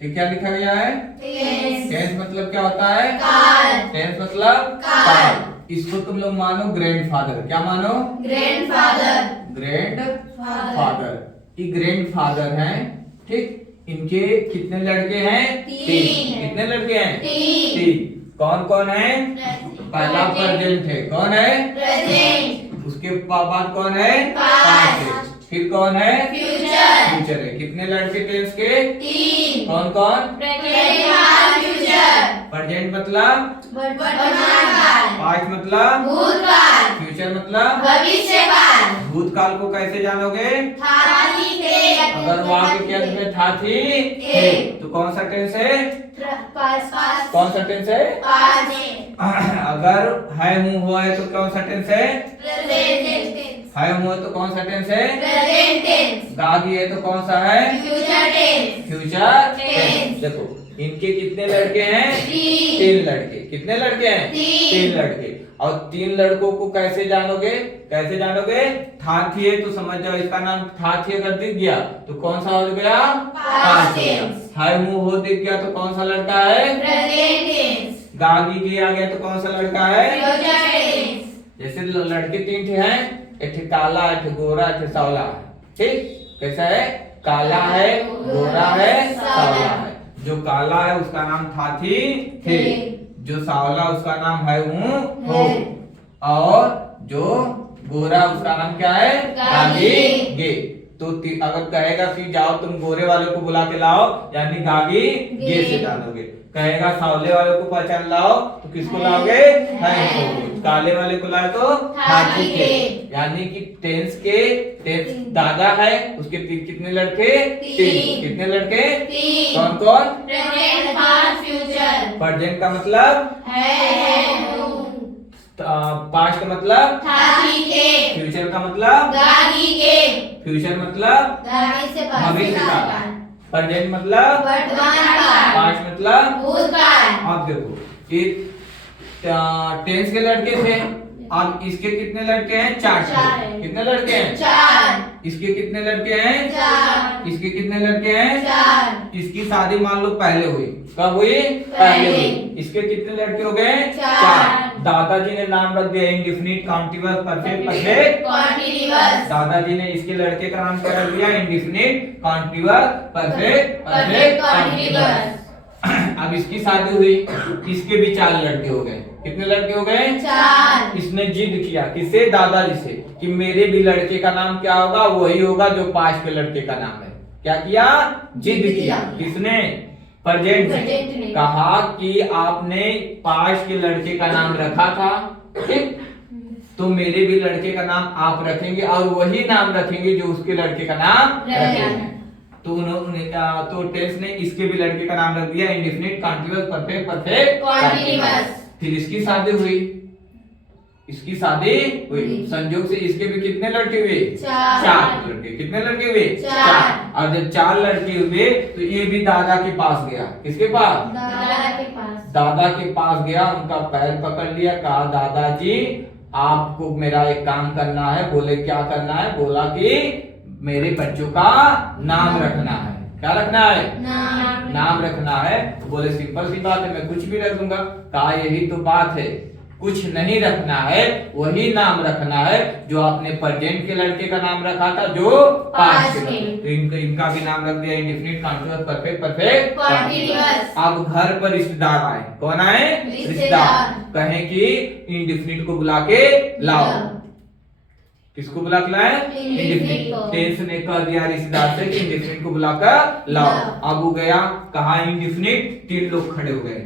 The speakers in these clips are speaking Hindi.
ये क्या लिखा गया है? टेंस मतलब क्या होता है? काल। टेंस मतलब काल। इसको तुम लोग मानो ग्रैंडफादर। क्या मानो? ग्रैंडफादर। ग्रैंडफादर। ये ग्रैंडफादर हैं, ठीक। इनके कितने लड़के हैं? तीन। कितने लड़के हैं? तीन। कौन कौन है? पहला प्रेजेंट है। कौन है? प्रेजेंट। उसके बाद कौन है? पास्ट। है। फिर कौन है? फ्यूचर। फ्यूचर है। कितने लड़के टेंस के? तीन। कौन कौन? प्रेजेंट और फ्यूचर। प्रेजेंट मतलब वर्तमान काल। पास्ट मतलब भूतकाल। फ्यूचर मतलब भविष्यकाल। भूतकाल को कैसे जानोगे? था थे। अगर वाक्य के अंत में था थी थे तो कौन सा टेंस है? पास्ट। कौन सा टेंस है? पास्ट। अगर है हूं हुआ है तो कौन सा टेंस है? प्रेजेंट। है हुआ तो कौन सा टेंस है? Present tense. गागी है तो कौन सा है? Future tense. Future tense. देखो इनके कितने लड़के हैं? तीन। तीन लड़के। कितने लड़के हैं? तीन। तीन लड़के। और तीन लड़कों को कैसे जानोगे? कैसे जानोगे? था थी है तो समझ जाओ इसका नाम था थी अगर दिख गया तो कौन सा हो गया? Past tense. है मुंह हो दिख गया तो कौन सा लड़का है? Present tense. गागी की आ गया तो कौन सा लड़का है? Future tense. जैसे लड़के तीन ठे हैं, एक ठे काला, एक ठे गोरा, एक ठे सांवला है, ठीक। कैसा है? काला है, गोरा है, सांवला है। जो काला है उसका नाम था थी थे। जो सांवला उसका नाम है हूं हो। और जो गोरा उसका नाम क्या है? गागी गे। तो अगर कहेगा कि जाओ तुम गोरे वाले को बुला के लाओ यानी गागी गे से जानोगे। कहेगा सांवले वाले को पहचान लाओ तो किसको लाओगे? है को। काले वाले को लाए तो हाथी के। यानी कि टेंस दादा है उसके कितने लड़के? तीन। कितने लड़के? तीन। कौन कौन? Present past future. प्रेजेंट का मतलब है हूँ। पास्ट का मतलब था थे। फ्यूचर का मतलब गागी के। फ्यूचर मतलब गागी से भविष्य काल। प्रेजेंट मतलब वर्तमान काल। पास्ट मतलब भूतकाल। अब देखो ये टेंस के लड़के थे। अब इसके कितने लड़के हैं? चार चार थे। है। कितने लड़के हैं? चार। इसके कितने लड़के हैं? चार। इसके कितने लड़के हैं? चार। इसकी शादी मान लो पहले हुई। कब हुई? पहले। हुई। इसके कितने लड़के हो गए? चार। दादाजी ने नाम रख दिया indefinite countable perfect perfect. Continuous. दादाजी ने इसके लड़के का नाम क्या रख दिया? Indefinite countable perfect perfect continuous. अब इसकी शादी हुई, इसके भी चार लड़के हो गए। कितने लड़के हो गए? चार। इसने जिद किया किससे? दादाजी से कि मेरे भी लड़के का नाम क्या होगा? वही होगा जो पास्ट के लड़के का नाम है। क्या किया? जिद किया। किसने? प्रेजेंट ने। कहा कि आपने पास्ट के लड़के का नाम रखा था, ठीक, तो मेरे भी लड़के का नाम आप रखेंगे और वही नाम रखेंगे जो उसके लड़के का नाम रखेंगे। तो उन्होंने तो टेंस ने इसके भी लड़के का नाम रख दिया indefinite countable perfect perfect continuous. फिर इसकी शादी हुई। इसकी शादी हुई। संयोग से इसके भी कितने लड़के हुए? चार लड़के। कितने लड़के हुए? चार। और जब चार लड़के हुए तो ये भी दादा के पास गया। किसके पास? दादा के पास। दादा के पास गया, उनका पैर पकड़ लिया, कहा दादाजी आपको मेरा एक काम करना है। बोले क्या करना है? बोला कि मेरे बच्चों का नाम रखना है। क्या रखना है? नाम रखना है। तो बोले सिंपल सी बात है, मैं कुछ भी रख दूंगा। कहा यही तो बात है, कुछ नहीं रखना है, वही नाम रखना है जो आपने प्रेजेंट के लड़के का नाम रखा था जो पास्ट के। तो इनका भी नाम रख दिया indefinite countable perfect perfect continuous. अब घर पर रिश्तेदार आए। कौन आए? रिश्तेदार। कहें कि इंडेफिनिट को बुला के लाओ। किसको बुला के लाए? इंडेफिनिट को। टेंस ने कह दिया रिश्तेदार से कि इंडेफिनिट को बुलाकर लाओ। अब वो गया, कहा इंडेफिनिट, तीन लोग खड़े हो गए।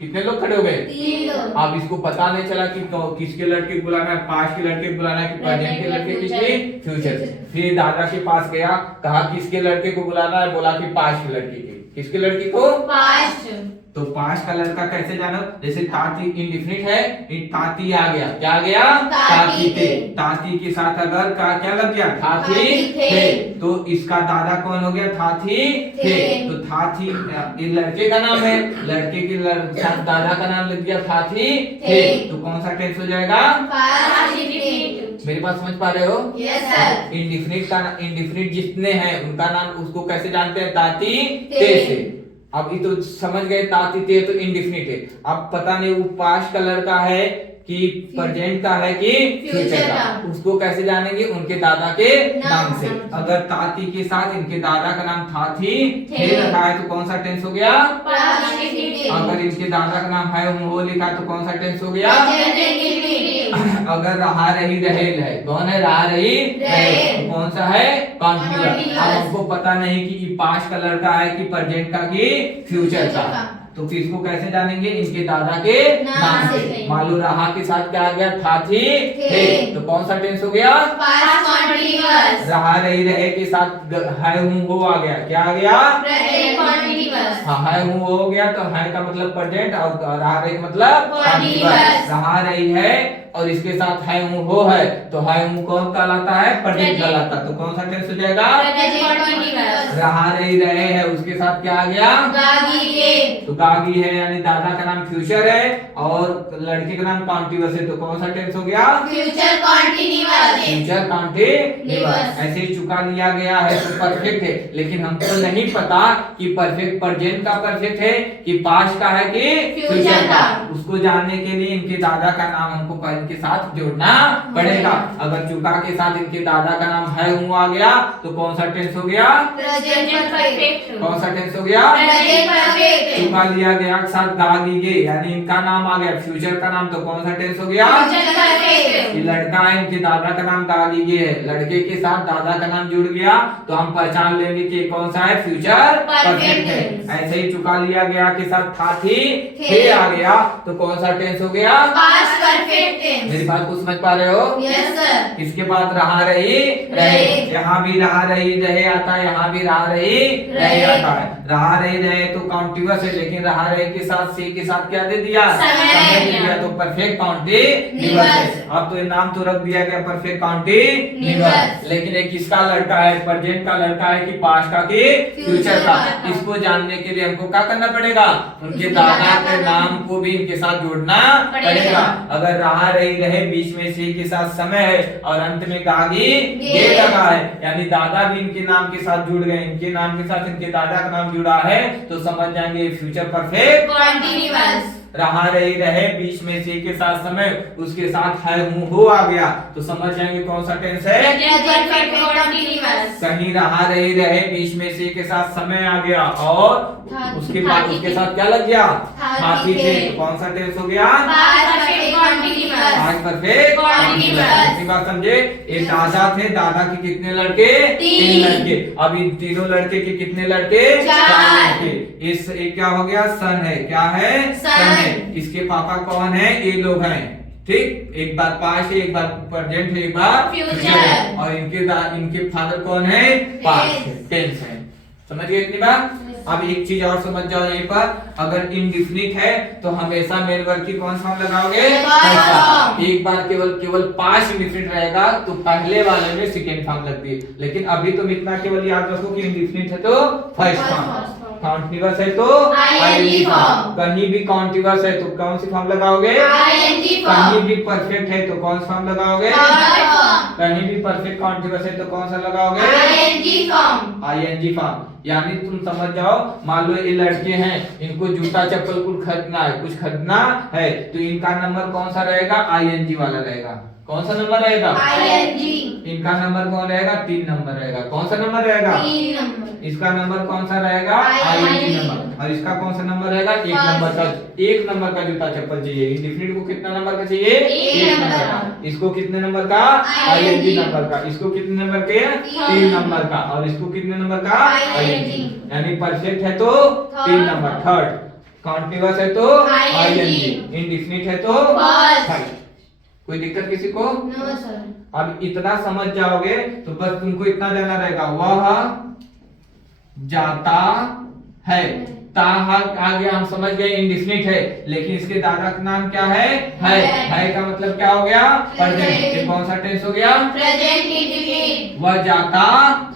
कितने लोग खड़े हो गए? तीन लोग। अब इसको पता नहीं चला कि किसके लड़के को बुलाना है, पास्ट के लड़के को बुलाना है कि प्रेजेंट के लड़के की फ्यूचर। फिर दादा के पास गया, कहा किसके लड़के को बुलाना है? बोला कि पास्ट के लड़के की। किसके लड़के को? पास्ट। तो पास्ट का लड़का कैसे जानो? जैसे ताती इंडेफिनिट है, ताती आ गया। क्या आ गया? ताती थे। ताती के साथ अगर का क्या लग गया? थाथी थे। तो इसका दादा कौन हो गया? थाथी थे। तो थाथी ये लड़के का नाम है, लड़के के साथ दादा का नाम लग गया थाथी थे। तो कौन सा टेंस हो जाएगा? मेरी बात समझ पा रहे हो? Yes sir. इंडेफिनिट जितने हैं उनका नाम उसको कैसे जानते हैं? ताती थे से। अब ये तो समझ गए ताती है तो इंडिफिनिट है। अब पता नहीं वो पास्ट का लड़का है कि प्रेजेंट का है कि फ्यूचर का, उसको कैसे जानेंगे? उनके दादा के नाम से। अगर ताती के साथ इनके दादा का नाम था थी थे रखा है तो कौन सा टेंस हो गया? अगर इनके दादा का नाम है वो लिखा तो कौन सा टेंस हो गया? अगर रहा रही रहेल है, कौन है? रहा रही रहेल, तो कौन सा है? कॉन्टिन्यूअस। अब हमको पता नहीं कि ये पास्ट का लड़का है कि प्रेजेंट का कि फ्यूचर का, तो फिर इसको कैसे जानेंगे? इनके दादा के नाम से। मान लो रहा के साथ क्या आ गया? था थी थे, तो कौन सा टेंस हो गया? Past continuous. रहा रही रहे के साथ है हूं हो आ गया, क्या आ गया? Present continuous. हाँ, है हूं हो गया तो है का मतलब प्रेजेंट और रहा रही का मतलब कंटीन्यूअस। रहा रही है और इसके साथ है हूं हो है तो है हूं कौन कहलाता है? प्रेजेंट कहलाता, तो कौन सा टेंस हो जाएगा? Present continuous. रहा रही रहे है उसके साथ क्या आ गया? गागी के। तो गागी है यानी दादा का नाम फ्यूचर है और लड़के का नाम कॉन्टिन्यूअस है, तो कौन सा टेंस हो गया? Future continuous. Future continuous. ऐसे ही चुका लिया गया है तो परफेक्ट है, लेकिन हमको नहीं पता कि परफेक्ट प्रेजेंट का परफेक्ट है कि पास्ट का है कि फ्यूचर का। उसको जानने के लिए इनके दादा का नाम हमको इनके साथ जोड़ना पड़ेगा। अगर चुका के साथ इनके दादा का नाम है हूं आ गया तो कौन सा टेंस हो गया? Present perfect. कौन सा टेंस हो गया? Present perfect. चुका लिया गया के साथ गागी गे यानी इनका नाम आ गया फ्यूचर का नाम, तो कौन सा टेंस हो गया? Future perfect. ये लड़का है इनके दादा का नाम गागी गे है, लड़के के साथ दादा का नाम जुड़ गया तो हम पहचान लेंगे कि कौन सा है? फ्यूचर परफेक्ट है। ऐसे ही चुका लिया गया के साथ था थी थे आ गया तो कौन सा टेंस हो गया? Past perfect tense. मेरी बात को समझ पा रहे हो? Yes sir. इसके बाद रहा रही रहे, यहाँ भी रहा रही रहे आता है, यहाँ भी रहा रही रहे आता है। रहा रही रहे तो काउंटिन्यूअस है, लेकिन रहा रहे के साथ से के साथ क्या दे दिया? समय दे दिया, तो परफेक्ट काउंटिन्यूअस है। अब तो ये नाम तो रख दिया गया परफेक्ट काउंटिन्यूअस, लेकिन एक किसका लड़का है? प्रेजेंट का लड़का है कि पास्ट का कि फ्यूचर का? इसको जानने के लिए हमको क्या करना पड़ेगा? उनके दादा के नाम को भी इनके साथ जोड़ना पड़ेगा। अगर रहा रही रहे बीच में से के साथ समय है और अंत में गागी गे लगा है यानी दादा भी इनके नाम के साथ जुड़ गए, इनके नाम के साथ इनके दादा का नाम जुड़ा है तो समझ जाएंगे फ्यूचर परफेक्ट कंटीन्यूअस। रहा रही रहे बीच में से के साथ समय उसके साथ है हूं हो आ गया तो समझ जाएंगे कौन सा टेंस है? Present perfect continuous. कहीं रहा रही रहे बीच में से के साथ समय आ गया और उसके बाद उसके साथ क्या लग गया? हाथी थे, तो कौन सा टेंस हो गया? Past perfect continuous. Past perfect continuous. इसी बात समझे? एक दादा थे, दादा के कितने लड़के? तीन लड़के। अब इन तीनों लड़के के कितने लड़के? चार लड़के। इस एक क्या हो गया? सन है, क्या है? सन। इसके पापा कौन है? ये लोग हैं, ठीक। एक बार पास्ट है, एक बार प्रेजेंट है, एक बार फ्यूचर। और इनके फादर कौन है? पास्ट है, टेंस है। समझ गए इतनी बात? अब एक चीज और समझ जाओ यहीं पर, अगर इंडिफिनिट है तो हमेशा मेन वर्ब की कौन सा फॉर्म लगाओगे? एक बार केवल पास्ट इंडिफिनिट रहेगा तो पहले वाले में सेकंड फॉर्म लगती है, लेकिन अभी तुम इतना केवल याद रखो कि इंडिफिनिट है तो फर्स्ट फॉर्म, कॉन्टिन्यूअस है तो आईएनजी फॉर्म, कहीं भी कॉन्टिन्यूअस है तो कौन सी फॉर्म लगाओगे? ING form. कहीं भी परफेक्ट है तो कौन सा फॉर्म लगाओगे? फॉर्म। कहीं भी परफेक्ट कॉन्टिन्यूअस है तो कौन सा लगाओगे? ING form. ING form. यानी तुम समझ जाओ, मान लो ये लड़के हैं, इनको जूता चप्पल कुछ खरीदना है, कुछ खरीदना है तो इनका नंबर कौन सा रहेगा? आईएनजी वाला रहेगा। कौन सा नंबर रहेगा? आईएनजी। इनका नंबर कौन रहेगा? 3 नंबर रहेगा। कौन सा नंबर रहेगा? 3 नंबर। इसका नंबर कौन सा रहेगा? ING number. और इसका कौन सा नंबर रहेगा? 1 नंबर का। 1 नंबर का जूता चप्पल चाहिए। इंडिफिनिट को कितना नंबर का चाहिए? 1 नंबर का। इसको कितने नंबर का? आईएनजी नंबर का। इसको कितने नंबर के? 3 नंबर का। और इसको कितने नंबर का? आईएनजी। यानी परफेक्ट है तो 3 नंबर, थर्ड। कॉन्टिन्यूअस है तो आईएनजी, इंडिफिनिट है तो थर्ड। कोई दिक्कत किसी को? No sir. अब इतना समझ जाओगे तो बस तुमको इतना जाना रहेगा, वह जाता है। ता आगे हम समझ गए इंडिफिनिट है, लेकिन इसके दादा का नाम क्या है? है का मतलब क्या हो गया? प्रेजेंट। ये कौन सा टेंस हो गया? Present indefinite. वह जाता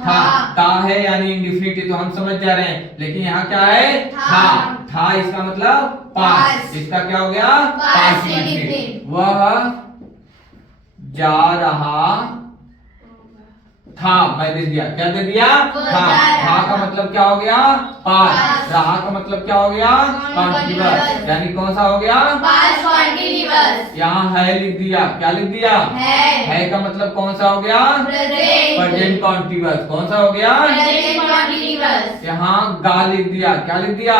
था। ता है यानी इंडिफिनिट तो हम समझ जा रहे हैं, लेकिन यहाँ क्या है? था इसका मतलब पास्ट। इसका क्या हो गया? Past indefinite. वह जा रहा था, मैं दे दिया, क्या दे दिया? वो था। जा रहा था का था। मतलब क्या हो गया? पास। पास। रहा का मतलब क्या हो गया? कॉन्टिन्यूअस। कॉन्टिन्यूअस। यानी कौन सा हो गया? Past continuous. यहाँ है लिख दिया, क्या लिख दिया? है का मतलब कौन सा हो गया? प्रेजेंट। Present continuous. कौन सा हो गया? Present continuous. यहाँ गा लिख दिया, क्या लिख दिया?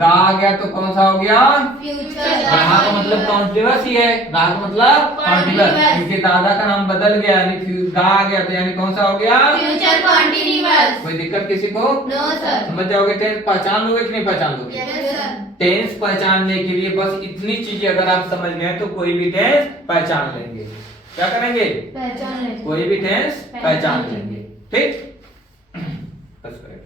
गा आ गया तो कौन सा हो गया? फ्यूचर। रहा का मतलब कॉन्टिन्यूअस ही है, रहा का मतलब कॉन्टिन्यूअस। Continuous। इनके दादा का नाम बदल गया, यानी गा आ गया तो यानी कौन सा हो गया? Future continuous. कोई दिक्कत किसी को? No sir. समझ जाओगे? टेंस पहचान लोगे कि नहीं पहचान लोगे? Yes sir. टेंस पहचानने के लिए बस इतनी चीजें अगर आप समझ गए तो कोई भी टेंस पहचान लेंगे। क्या करेंगे? पहचान ले। कोई भी टेंस पहचान लेंगे। ठीक। बस करें।